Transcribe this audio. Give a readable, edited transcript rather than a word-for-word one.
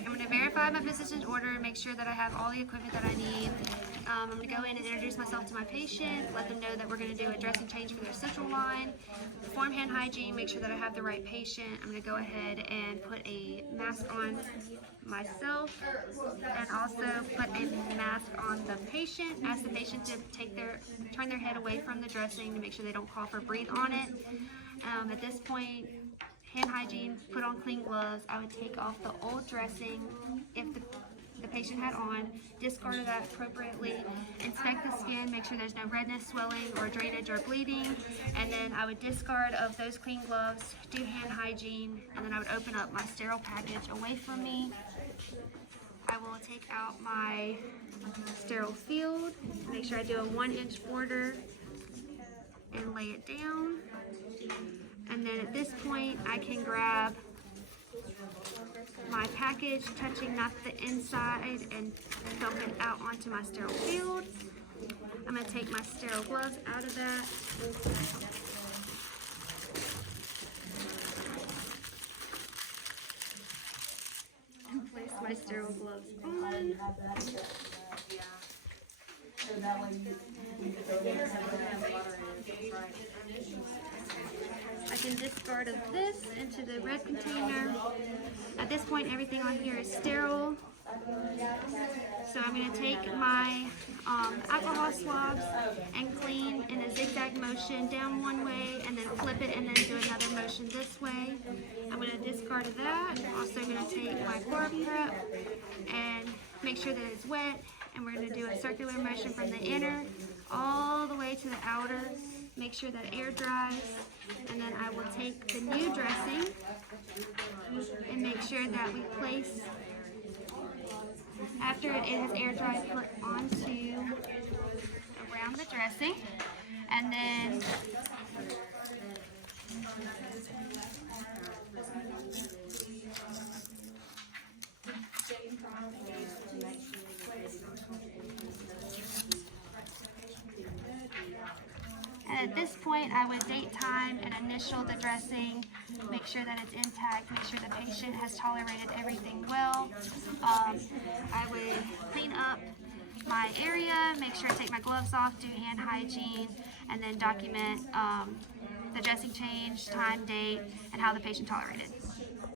I'm going to verify my physician's order, make sure that I have all the equipment that I need. I'm going to go in and introduce myself to my patient, let them know that we're going to do a dressing change for their central line, perform hand hygiene, make sure that I have the right patient. I'm going to go ahead and put a mask on myself and also put a mask on the patient. Ask the patient to turn their head away from the dressing to make sure they don't cough or breathe on it. At this point, hand hygiene, put on clean gloves. I would take off the old dressing if the patient had on, discard that appropriately, inspect the skin, make sure there's no redness, swelling, or drainage or bleeding, and then I would discard of those clean gloves, do hand hygiene, and then I would open up my sterile package away from me. I will take out my sterile field, make sure I do a 1-inch border and lay it down. And then at this point, I can grab my package, touching not the inside, and dump it out onto my sterile field. I'm going to take my sterile gloves out of that. And place my sterile gloves on. I can discard of this into the red container. At this point, everything on here is sterile. So I'm going to take my alcohol swabs and clean in a zigzag motion down one way and then flip it and then do another motion this way. I'm going to discard of that. Also going to take my ChloraPrep and make sure that it's wet, and we're going to do a circular motion from the inner all the way to the outer. Make sure that air dries, and then I will take the new dressing and make sure that we place, after it has air dried, put onto around the dressing, and then at this point, I would date, time, and initial the dressing, make sure that it's intact, make sure the patient has tolerated everything well. I would clean up my area, make sure I take my gloves off, do hand hygiene, and then document the dressing change, time, date, and how the patient tolerated.